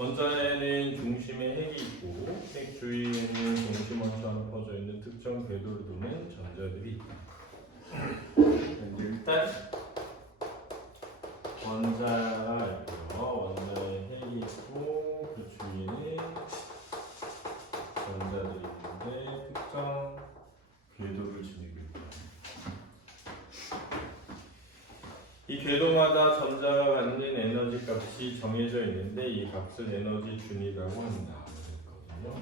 원자에는 중심에 핵이 있고 핵 주위에는 중심원처럼 퍼져 있는 특정 궤도를 도는 전자들이 있다. 일단 원자가 있고요. 원자에 핵이 있고 그 주위에는 전자들이 있는데 특정 궤도를 지니고 있다. 이 궤도마다 전자가 갖는 에너지 값이 정해져 있는데 이 값을 에너지 준이라고 한다. 그랬거든요.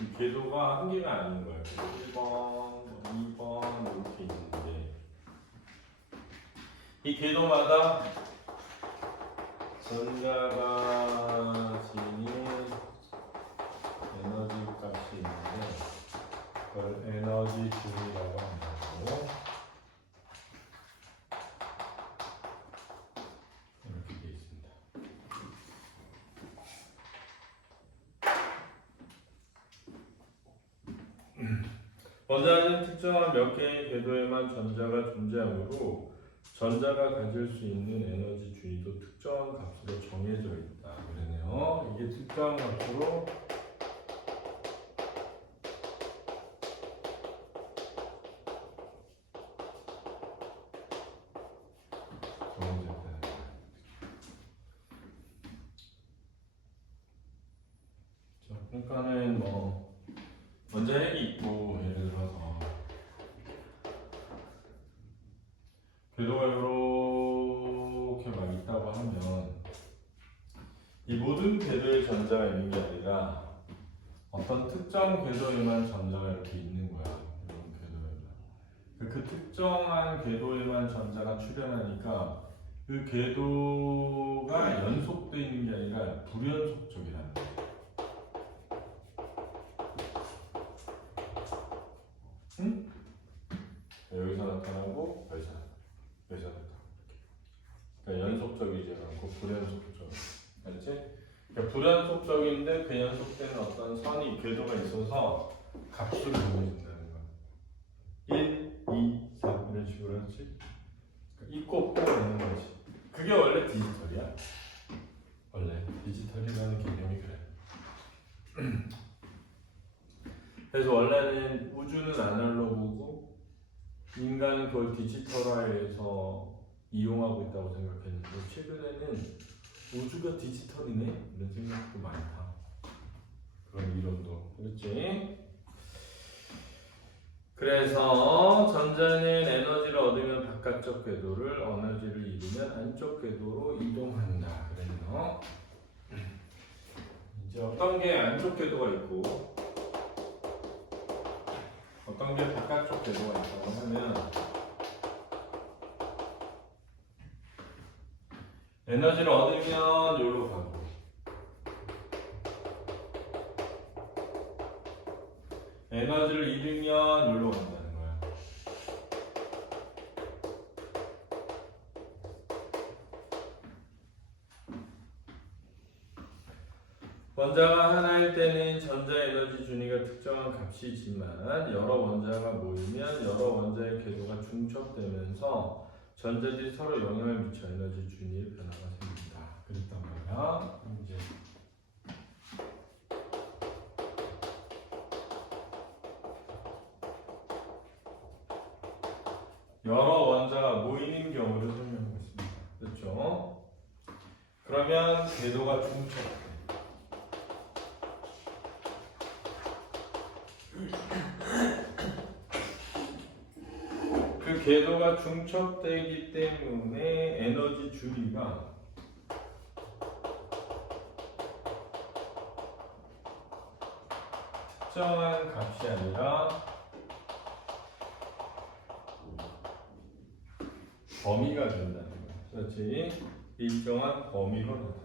이 궤도가 한 개가 아닌 거예요. 1번, 2번 이렇게 있는데 이 궤도마다 전자가 지닌 에너지 값이 있는데 그걸 에너지 준이라고 한다고. 이렇게 되어 있습니다. 원자는 특정한 몇 개의 궤도에만 전자가 존재하므로 전자가 가질 수 있는 에너지 준위도 특정한 값으로 정해져 있다. 그러네요. 이게 특정한 값으로 정해져 있다는 거예요. 자, 그러니까는 뭐 원자 핵이 있고 예를 들어서 궤도가 이렇게 막 있다고 하면 이 모든 궤도에 전자가 있는 게 아니라 어떤 특정 궤도에만 전자가 이렇게 있는 거야. 이런 궤도에만. 그 특정한 궤도에만 전자가 출현하니까 그 궤도가 연속되어 있는 게 아니라 불연속적이라는 거야. 응? 여기서 나타나고 여기서 나타나고 그러니까 연속적이지 않고 불연속적. 알지? 그러니까 불연속적인데 그 연속되는 어떤 선이 궤도가 있어서 값으로 정해진다는 거야. 1, 2, 3 이런 식으로 하지. 있고 없고 있는 거지. 그게 원래 디지털이야. 원래 디지털이라는 개념이 그래. 그래서 원래는 우주는 아날로그고 인간은 그걸 디지털화해서 이용하고 있다고 생각했는데 최근에는 우주가 디지털이네? 이런 생각도 많다. 그런 이론도. 그렇지? 그래서 전자는 에너지를 얻으면 바깥쪽 궤도를, 에너지를 잃으면 안쪽 궤도로 이동한다. 그래서 이제 어떤 게 안쪽 궤도가 있고 어떤 게 바깥쪽 궤도가 있다고 하면 에너지를 얻으면 여기로 가고 에너지를 잃으면 여기로 간다는 거야. 원자가 하나일 때는 전자 에너지 준위가 특정한 값이지만 여러 원자가 모이면 여러 원자의 궤도가 중첩되면서 전자들이 서로 영향을 미쳐 에너지 준위의 변화가 생긴다. 그랬단 말이야. 이제 여러 원자가 모이는 경우를 설명하고 있습니다. 그렇죠? 그러면 궤도가 중첩. 그 궤도가 중첩되기 때문에 에너지 준위가 특정한 값이 아니라 범위가 된다는 거야. 그렇지? 일정한 범위로 나타난다.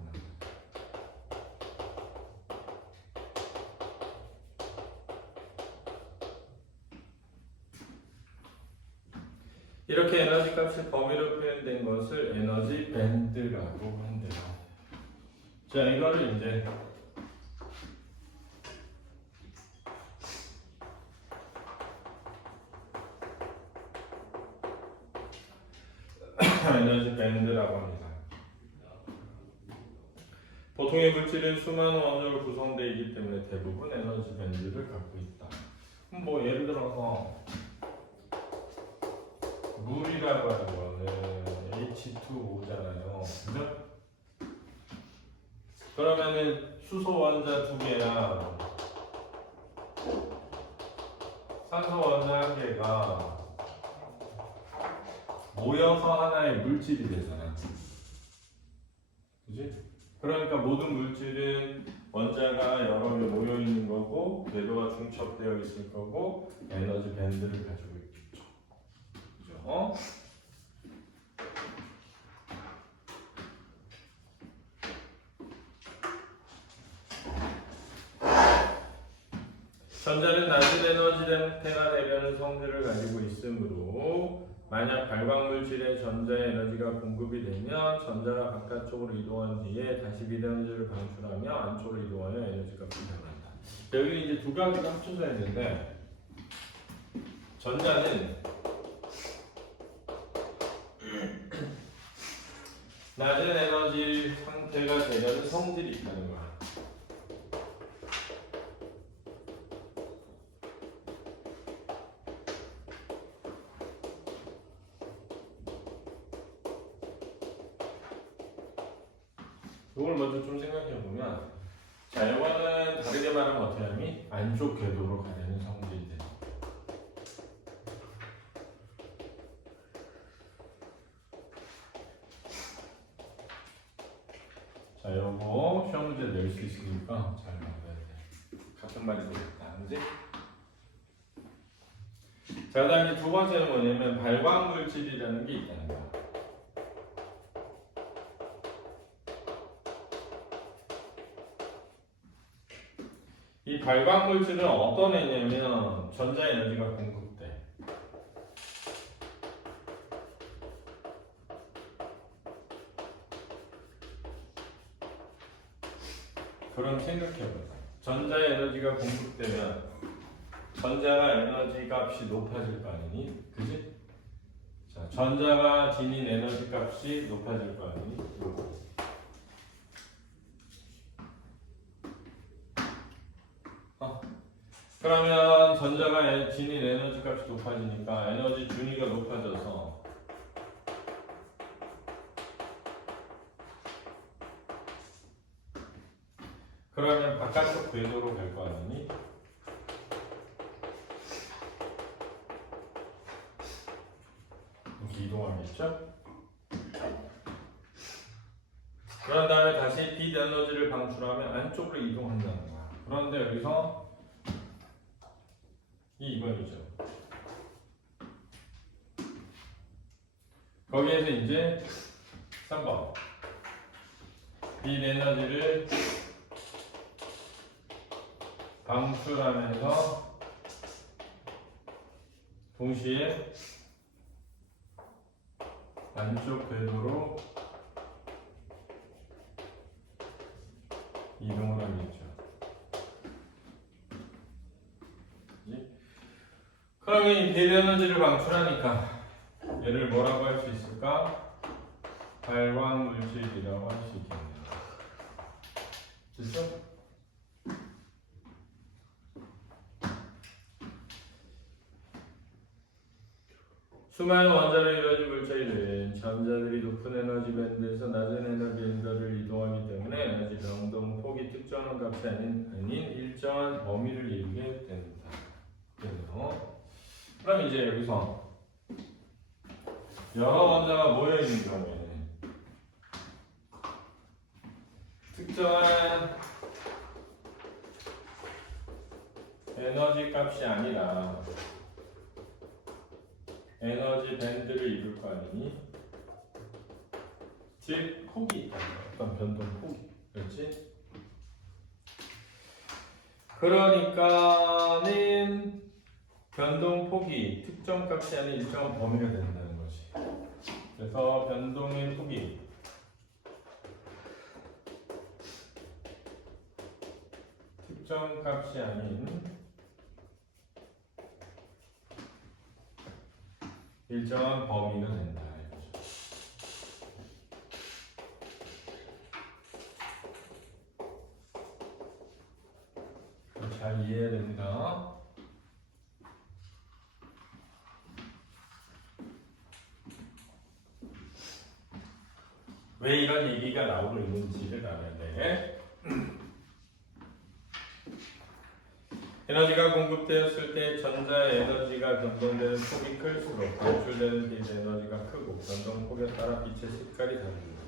이렇게 에너지 값이 범위로 표현된 것을 에너지 밴드라고 한대요. 자, 이거를 이제 에너지 밴드라고 합니다. 보통의 물질은 수많은 원소로 구성되어 있기 때문에 대부분 에너지 밴드를 갖고 있다. 그럼 뭐 예를 들어서 물이라고 하는 거는 H2O잖아요. 그죠? 그러면은 수소 원자 2개랑 산소 원자 1개가 모여서 하나의 물질이 되잖아. 그지? 그러니까 모든 물질은 원자가 여러 개 모여 있는 거고 궤도가 중첩되어 있을 거고 에너지 밴드를 가지고 있겠죠. 그죠? 전자는 낮은 에너지 상태가 되려는 성질을 가지고 있으므로 만약 발광물질에 전자의 에너지가 공급이 되면 전자가 바깥쪽으로 이동한 뒤에 다시 비에너지를 방출하며 안쪽으로 이동하여 에너지가 분산한다. 여기 이제 두 가지가 합쳐져 있는데 전자는 낮은 에너지 상태가 되려는 성질이 있다는 거야. 이걸 먼저 좀 생각해 보면, 자, 이거는 다르게 말하면 어떻게 하니? 안쪽 궤도로 가려는 성질들. 자, 요거 시험 문제 낼 수 있으니까 잘 만들어야 돼. 같은 말이 되겠다, 그지? 자, 그다음에 두 번째는 뭐냐면 발광 물질이라는 게 있다는 거야. 이 발광 물질은 어떤 애냐면 전자 에너지가 공급돼. 그럼 생각해보자. 전자 에너지가 공급되면 전자가 에너지 값이 높아질 거 아니니? 그지? 자, 전자가 지닌 에너지 값이 높아질 거 아니니? 그러면 전자가 지닌 에너지 값이 높아지니까 에너지 준위가 높아져서 그러면 바깥쪽 궤도로 갈 거 아니니? 이렇게 이동하겠죠? 그런 다음에 다시 빛 에너지를 방출하면 안쪽으로 이동한다는 거야. 그런데 여기서 이 2번이죠. 거기에서 이제 3번 빛 에너지를 방출하면서 동시에 안쪽 궤도로 이동을 하겠죠. 그러면 이 빛 에너지를 방출하니까 얘를 뭐라고 할 수 있을까? 발광 물질이라고 할 수 있겠네요. 됐죠? 수많은 원자로 이루어진 물질은 전자들이 높은 에너지 밴드에서 낮은 에너지 밴드를 이동하기 때문에 에너지 변동 폭이 특정한 값이 아닌 일정한 범위를 이루게 된다. 그럼 이제 여기서 여러 원자가 모여 있는 경우에는 특정한 에너지 값이 아니라 에너지 밴드를 이룰 거 아니니? 즉 폭이 있다. 어떤 변동 폭이. 그렇지? 그러니까는 변동 폭이 특정 값이 아닌 일정한 범위가 된다는 것이. 그래서 변동의 폭이 특정 값이 아닌 일정한 범위가 된다. 이거죠. 잘 이해해야 됩니다. 왜 이런 얘기가 나오고 있는지를 알아야 돼. 에너지가 공급되었을 때 전자의 에너지가 변동되는 폭이 클수록 방출되는 빛의 에너지가 크고 변동폭에 따라 빛의 색깔이 다릅니다.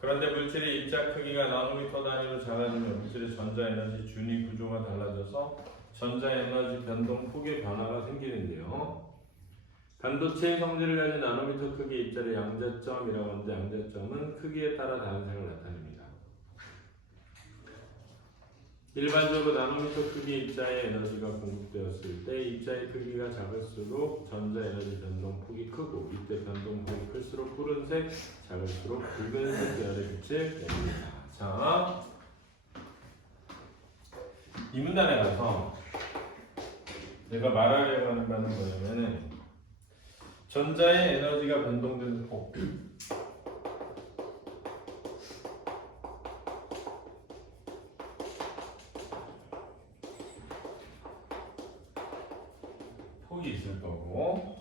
그런데 물질의 입자 크기가 나노미터 단위로 작아지면 물질의 전자 에너지 준위 구조가 달라져서 전자 에너지 변동폭의 변화가 생기는데요. 반도체의 성질을 가진 나노미터 크기의 입자를 양자점이라고 하는데 양자점은 크기에 따라 다른 색을 나타냅니다. 일반적으로 나노미터 크기의 입자의 에너지가 공급되었을 때 입자의 크기가 작을수록 전자 에너지 변동폭이 크고 이때 변동폭이 클수록 푸른색, 작을수록 붉은색 계열의 빛을 냅니다. 자, 이 문단에 가서 내가 말하려고 하는 바는 뭐냐면은 전자의 에너지가 변동되는 폭 폭이 있을 거고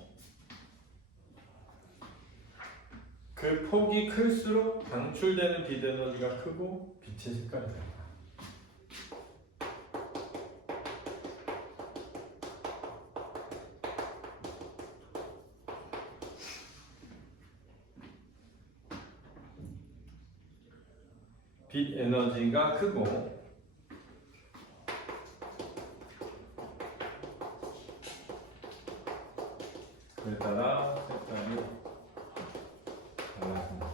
그 폭이 클수록 방출되는 빛 에너지가 크고 빛의 색깔이 달라. 빛 에너지가 크고 그에 따라 색깔이 달라집니다.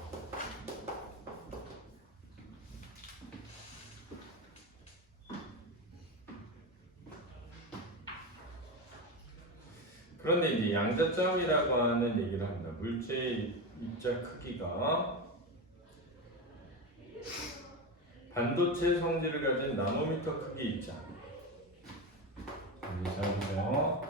그런데 이제 양자점이라고 하는 얘기를 합니다. 물체의 입자 크기가 반도체 성질을 가진 나노미터 크기 입자. 잘 보세요.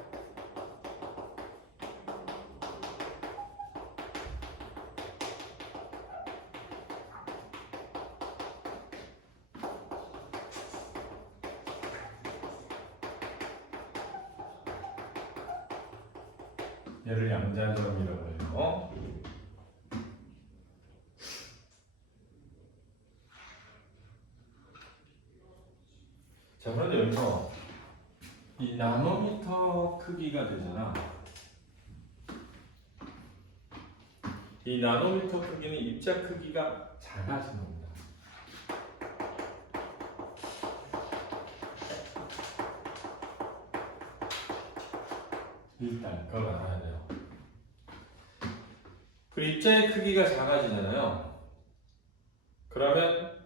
얘를 양자점이라고 해요. 자, 그런데 여기서 이 나노미터 크기가 되잖아. 이 나노미터 크기는 입자 크기가 작아지는 겁니다. 일단 그걸 알아야 돼요. 그 입자의 크기가 작아지잖아요. 그러면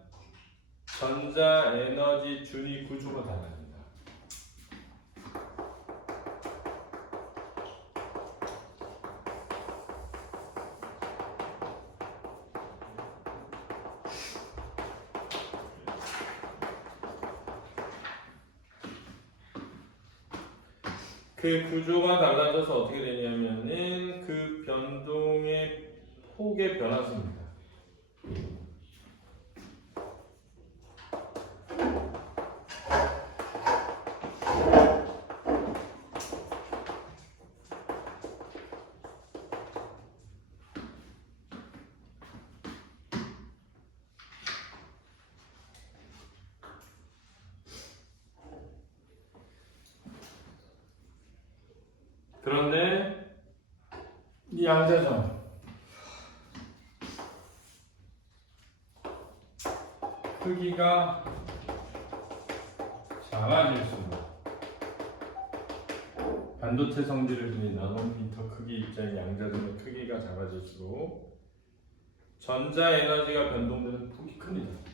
전자 에너지 준위 구조가 달라집니다. 그 구조가 달라져서 어떻게 되냐면은 그 변동의 폭의 변화수입니다. 그런데 이 양자점 크기가 작아질수록 반도체 성질을 지닌 나노미터 크기 입자의 양자점의 크기가 작아질수록 전자 에너지가 변동되는 폭이 큽니다.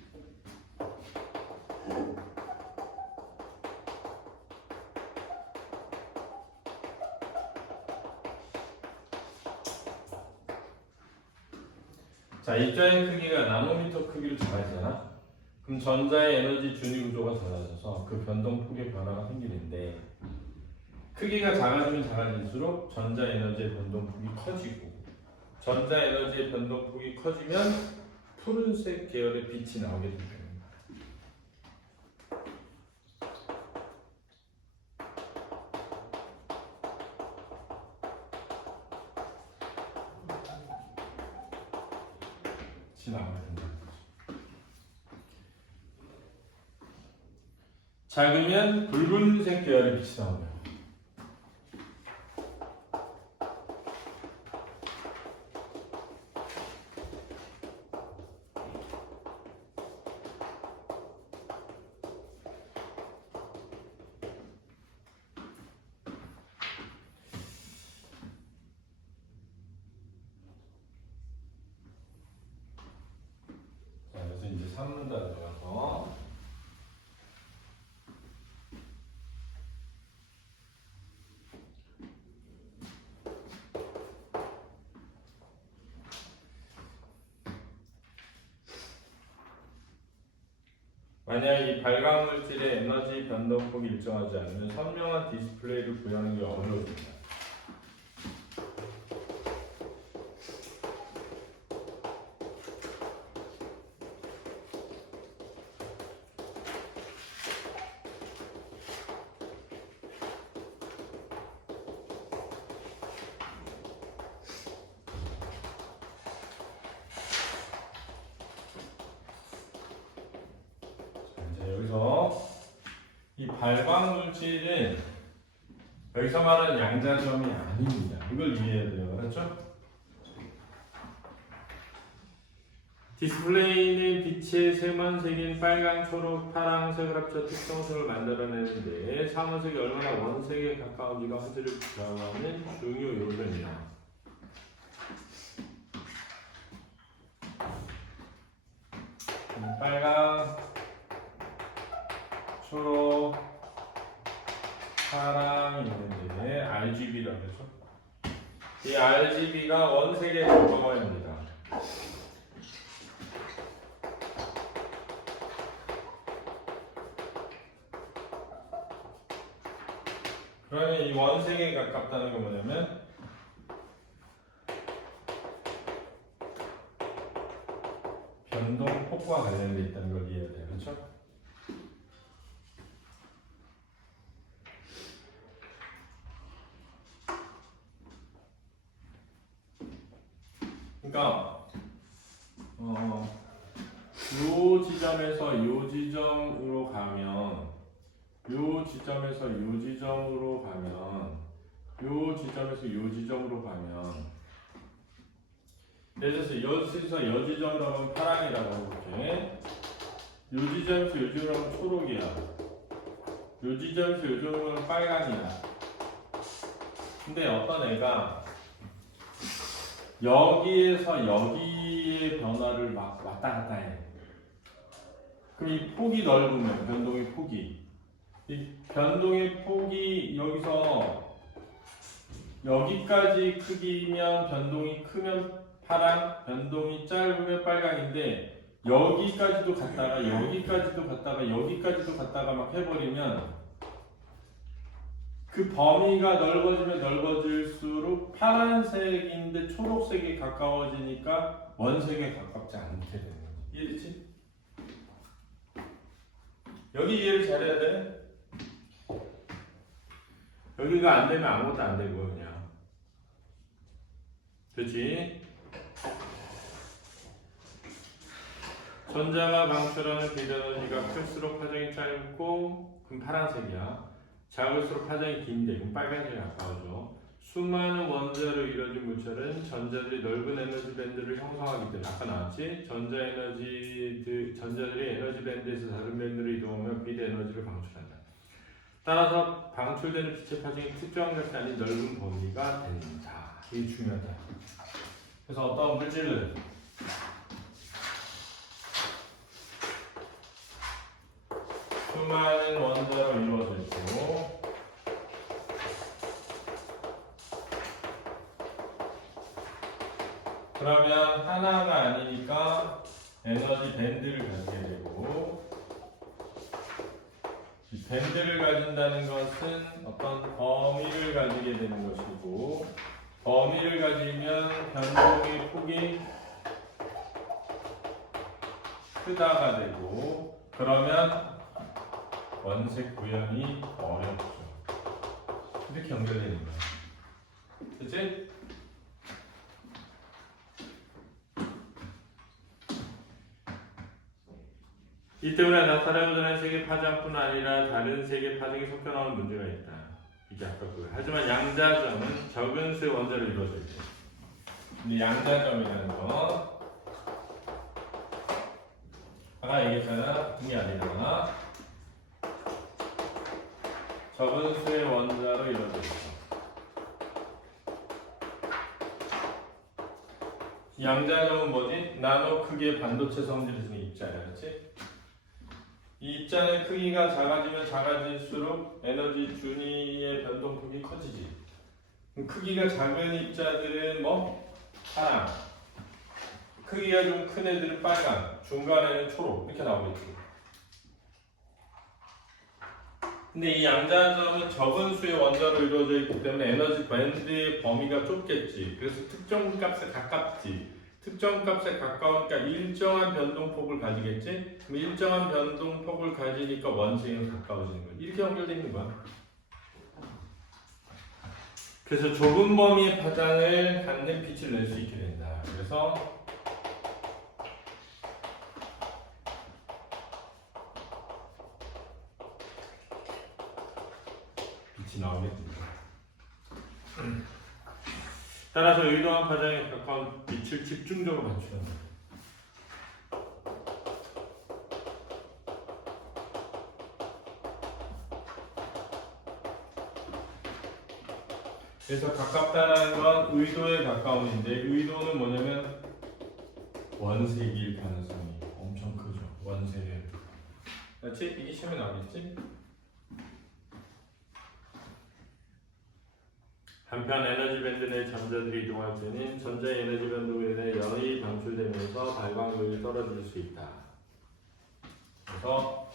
자, 입자의 크기가 나노미터 크기로 작아지잖아. 그럼 전자의 에너지 준위 구조가 달라져서 그 변동폭의 변화가 생기는데 크기가 작아지면 작아질수록 전자 에너지의 변동폭이 커지고 전자 에너지의 변동폭이 커지면 푸른색 계열의 빛이 나오게 됩니다. 빛이 나오게 된다는 거죠. 작으면 붉은색 계열의 빛이 나오면 이제 3문단 들어가서 만약 이 발광 물질의 에너지 변동폭이 일정하지 않으면 선명한 디스플레이를 구현하는 게 어려워집니다. 여기서 이 발광 물질은 여기서 말하는 양자점이 아닙니다. 이걸 이해해야 돼요. 그렇죠? 디스플레이는 빛의 세면색인 빨강, 초록, 파랑색을 합쳐 특성색을 만들어내는데 사문색이 얼마나 원색에 가까운지가 화질을 좌우하는 중요 요소입니다. 빨강, 초록, 파랑이 있는데 RGB라고 해서 이 RGB가 원색의 조건입니다. 그러면 이 원색에 가깝다는 건 뭐냐면 변동폭과 관련되어 있다는 걸 이해해야 돼요. 그렇죠? 그러니까 요 지점에서 요 지점으로 가면 요 지점에서 요 지점으로 가면 요 지점에서 요 지점으로 가면 예를 들어서 여기서 요 지점으로 하면 파랑이라고 해볼게. 요 지점에서 요 지점으로 하면 초록이야. 요 지점에서 요 지점으로 하면 빨강이야. 근데 어떤 애가 여기에서 여기의 변화를 막 왔다 갔다 해. 그럼 이 폭이 넓으면 변동의 폭이 이 변동의 폭이 여기서 여기까지 크기면 변동이 크면 파랑, 변동이 짧으면 빨강인데 여기까지도 갔다가 여기까지도 갔다가 여기까지도 갔다가 막 해버리면 그 범위가 넓어지면 넓어질수록 파란색인데 초록색에 가까워지니까 원색에 가깝지 않게 되는 거지. 이해됐지? 여기 이해를 잘해야 돼. 여기가 안 되면 아무것도 안 되고 그냥. 그렇지? 전자가 방출하는 빛에너지가 클수록 파장이 짧고 그럼 파란색이야. 작을수록 파장이 긴데 그럼 빨간색에 가까워져. 수많은 원자로 이루어진 물질은 전자들이 넓은 에너지 밴드를 형성하기 때문에 아까 나왔지? 전자들이 에너지 밴드에서 다른 밴드로 이동하며 빛 에너지를 방출한다. 따라서 방출되는 빛의 파장이 특정한 것이 아닌 넓은 범위가 된다. 이게 중요하다. 그래서 어떤 물질은 수많은 원자로 이루어져 있고 그러면 하나가 아니니까 에너지 밴드를 가지게 되고 이 밴드를 가진다는 것은 어떤 범위를 가지게 되는 것이고 범위를 가지면 변동의 폭이 크다가 되고 그러면 원색 구현이 어렵죠. 이렇게 연결되는 거야. 됐지? 이 때문에 나타나고자 하는 세계 파장뿐 아니라 다른 세계 파장이 섞여 나오는 문제가 있다. 이게 아까 그거예요. 하지만 양자점은 적은 수의 원자로 이루어져 있다. 근데 양자점이라는 거 아까 얘기했잖아. 그게 아니라 적은 수의 원자로 이루어져 있다. 양자점은 뭐지? 나노 크기의 반도체 성질을 지닌 입자야, 그렇지? 이 입자는 크기가 작아지면 작아질수록 에너지 준위의 변동폭이 커지지. 그럼 크기가 작은 입자들은 뭐? 파랑. 크기가 좀 큰 애들은 빨강. 중간에는 초록. 이렇게 나오겠지. 근데 이 양자점은 적은 수의 원자로 이루어져 있기 때문에 에너지 밴드의 범위가 좁겠지. 그래서 특정 값에 가깝지. 특정 값에 가까우니까 일정한 변동폭을 가지겠지? 그럼 일정한 변동폭을 가지니까 원색이 가까워지는 거야. 이렇게 연결되어 있는 거야. 그래서 좁은 범위의 파장을 갖는 빛을 낼 수 있게 된다. 그래서 빛이 나오겠습니다. 따라서 의도한 파장에 가까운 빛을 집중적으로 반출한다. 그래서 가깝다는 건 의도에 가까움인데 의도는 뭐냐면 원색일 가능성이 엄청 크죠. 원색일. 그렇지? 이게 시험에 나오겠지? 한편 에너지 밴드 내 전자들이 이동할 때는 전자의 에너지 밴드로 인해 열이 방출되면서 발광도율이 떨어질 수 있다. 그래서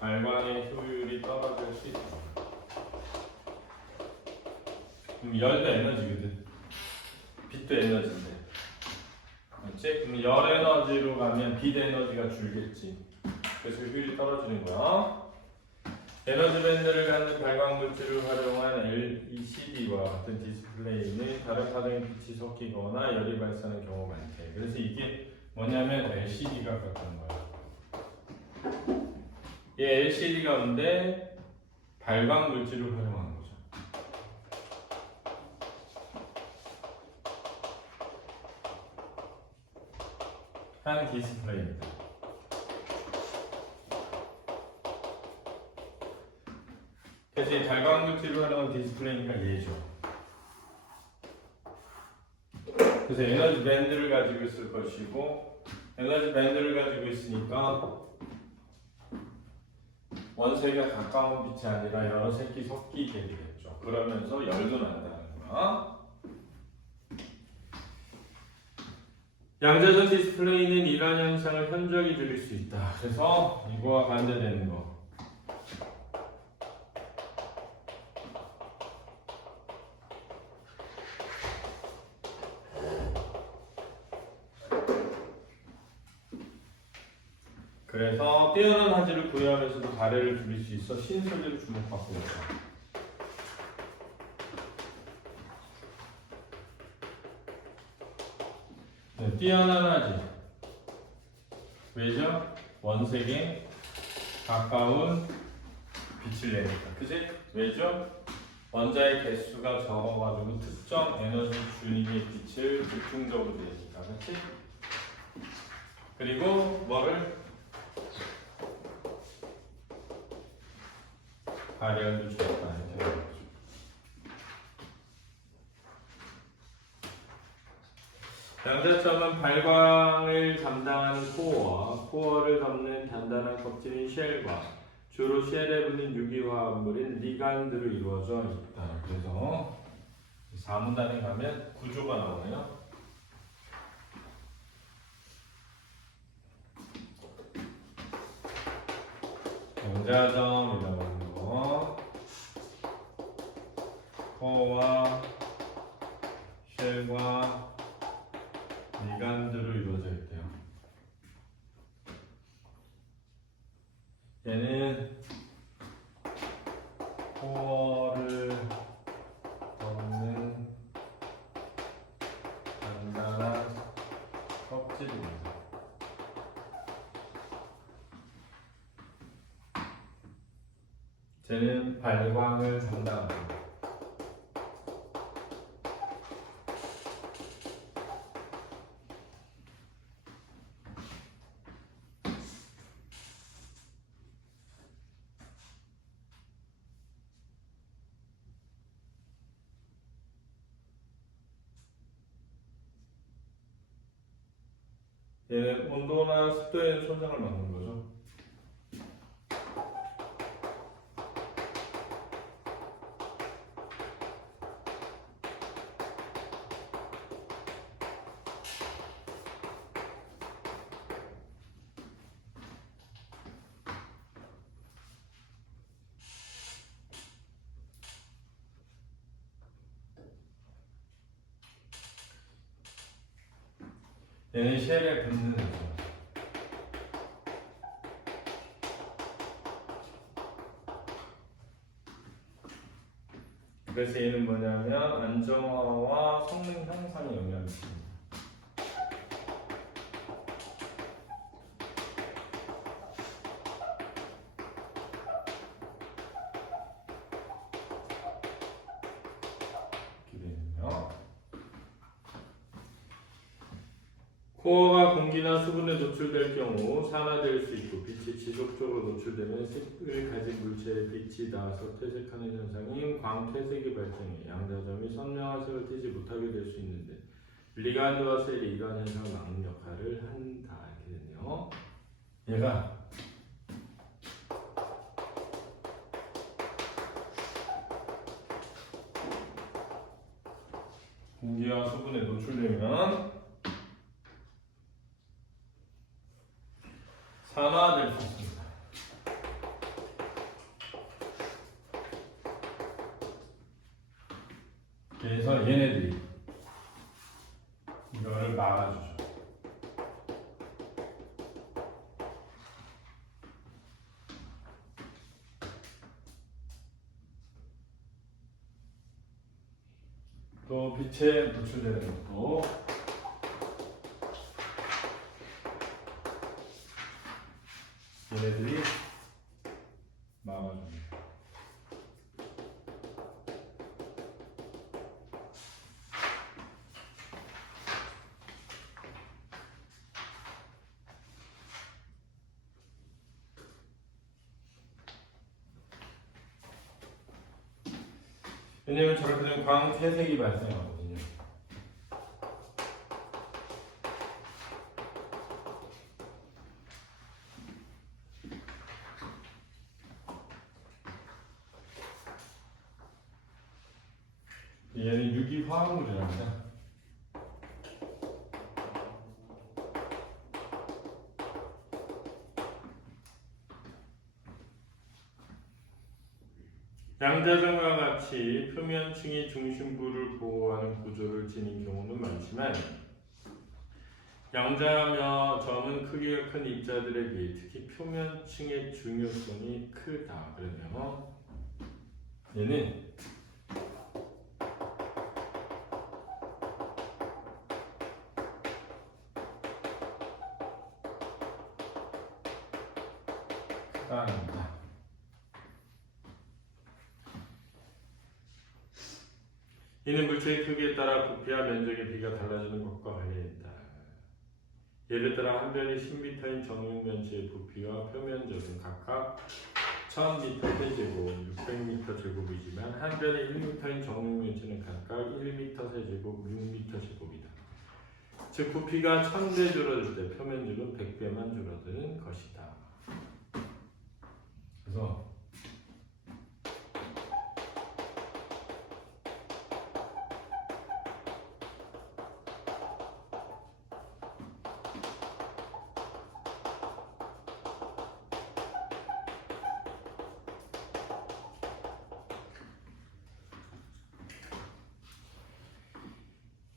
발광의 효율이 떨어질 수 있다. 그럼 열도 에너지거든. 빛도 에너지인데. 그렇지? 그럼 열 에너지로 가면 빛 에너지가 줄겠지. 그래서 효율이 떨어지는 거야. 에너지 밴드를 갖는 발광 물질을 활용한 LCD와 같은 디스플레이는 다른 파장의 빛이 섞이거나 열이 발산하는 경우가 많대. 그래서 이게 뭐냐면 LCD가 가까운 거야. 이 LCD 가운데 발광 물질을 활용하는 거죠. 한 디스플레이입니다. 그래서 이 발광 물질을 활용한 디스플레이니까 얘죠. 그래서 에너지 밴드를 가지고 있을 것이고 에너지 밴드를 가지고 있으니까 원색에 가까운 빛이 아니라 여러 색이 섞이게 되겠죠. 그러면서 열도 난다는 거야. 양자전 디스플레이는 이러한 현상을 현저히 줄일 수 있다. 그래서 이거와 반대되는 거. 그래서 뛰어난 화질을 구현하면서도 가래를 줄일 수 있어 신소리를 주목받고 있다. 네, 뛰어난 화질. 왜죠? 원색에 가까운 빛을 내니까. 그지? 왜죠? 원자의 개수가 적어가지고 특정 에너지 준위의 빛을 집중적으로 내니까. 그렇지? 그리고 뭐를? 가래를 주었다. 이렇게 되는 거죠. 양자점은 발광을 담당하는 코어를 덮는 단단한 껍질인 쉘과 주로 쉘에 붙는 유기화합물인 리간드로 이루어져 있다. 그래서 4문단에 가면 구조가 나오네요. 양자점이라고 하는 거 코어와 쉘과 리간드로 이루어져 있대요. 얘는 쟤는 발광을 담당합니다. 얘는 온도나 습도의 손상을 막는 거죠. 얘는 쉘에 붙는 거죠. 그래서 얘는 뭐냐면 안정화와 성능 향상에 영향을 줍니다. 코어가 공기나 수분에 노출될 경우 산화될 수 있고 빛이 지속적으로 노출되면 색을 가진 물체에 빛이 닿아서 퇴색하는 현상인 광퇴색이 발생해 양자점이 선명한 색을 띠지 못하게 될 수 있는데 리간드와 셀이 이러한 현상을 막는 역할을 한다. 이렇게 되네요. 얘가 공기와 수분에 노출되면 산화될 수 있습니다. 그래서 얘네들이 이거를 막아주죠. 또 빛에 노출되는 것도 얘네들이 막아줍니다. 왜냐면 저렇게 되면 광퇴색이 발생하거든요. 얘는 유기화합물이랍니다. 양자점과 같이 표면층이 중심부를 보호하는 구조를 지닌 경우는 많지만 양자점은 크기가 큰 입자들에 비해 특히 표면층의 중요성이 크다. 그러면 얘는 크다랍니다. 이는 물체의 크기에 따라 부피와 면적의 비가 달라지는 것과 관련있다. 예를 들어 한 변이 10m인 정육면체의 부피와 표면적은 각각 1000m 세제곱, 600m 제곱이지만 한 변이 1m인 정육면체는 각각 1m 세제곱, 6m 제곱이다. 즉 부피가 1000배 줄어들 때 표면적은 100배만 줄어드는 것이다. 그래서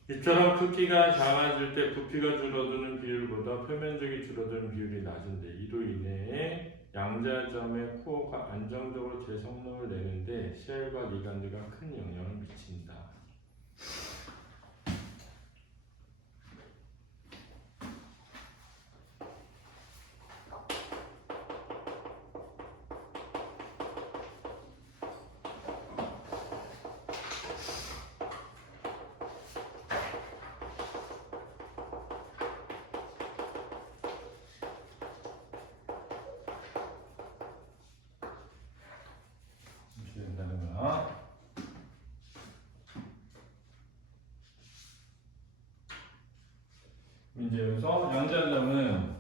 이처럼 크기가 작아질 때 부피가 줄어드는 비율보다 표면적이 줄어드는 비율이 낮은데 이로 인해 양자점의 코어가 안정적으로 제 성능을 내는데 쉘과 리간드가 큰 영향을 미친다. 그래서 양자점은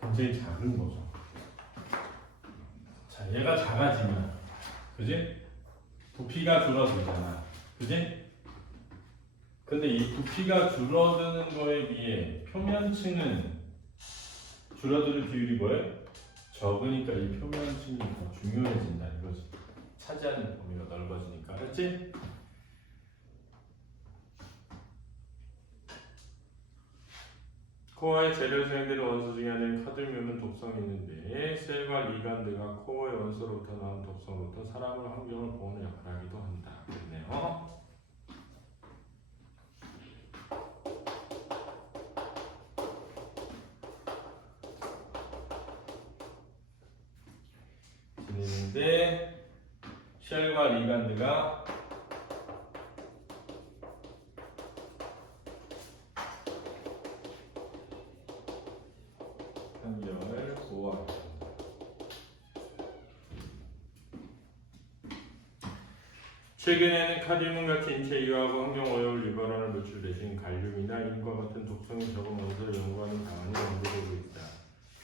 굉장히 작은 거죠. 자, 얘가 작아지면, 그지? 부피가 줄어들잖아, 그지? 근데 이 부피가 줄어드는 거에 비해 표면층은 줄어드는 비율이 뭐예요? 적으니까 이 표면층이 더 중요해진다 이거지. 차지하는 범위가 넓어지니까, 알았지? 코어의 재료로 사용되는 원소 중에 하나인 카드뮴은 독성이 있는데 셀과 리간드가 코어의 원소로부터 나온 독성으로부터 사람을 환경을 보호하는 역할을 하기도 한다. 그렇네요. 지니는데 셀과 리간드가 환경을 보호하기. 최근에는 카드뮴 같은 인체 이하고 환경 오염을 유발하는 물질 대신 갈륨이나 인과 같은 독성이 적은 원소를 연구하는 방안이 연구되고 있다.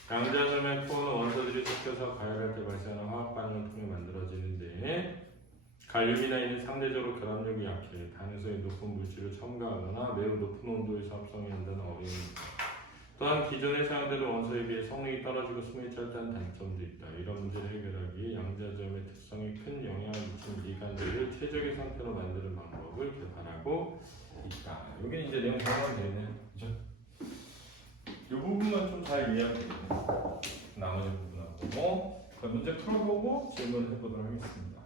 양자점의 코어는 원소들이 섞여서 가열할 때 발생하는 화학 반응을 통해 만들어지는데 갈륨이나 인은 상대적으로 결합력이 약해 반응성이 높은 물질을 첨가하거나 매우 높은 온도에서 합성해야 한다는 어려움이 있다. 또한 기존에 사용되는 원소에 비해 성능이 떨어지고 수명이 짧다는 단점도 있다. 이런 문제를 해결하기 위해 양자점의 특성에 큰 영향을 미치는 리간드를 최적의 상태로 만드는 방법을 개발하고 있다. 여기 이제 내용 설명이 되네, 그죠? 이 부분만 좀 잘 이해하면 되겠네. 나머지 부분하고 문제 풀어보고 질문을 해보도록 하겠습니다.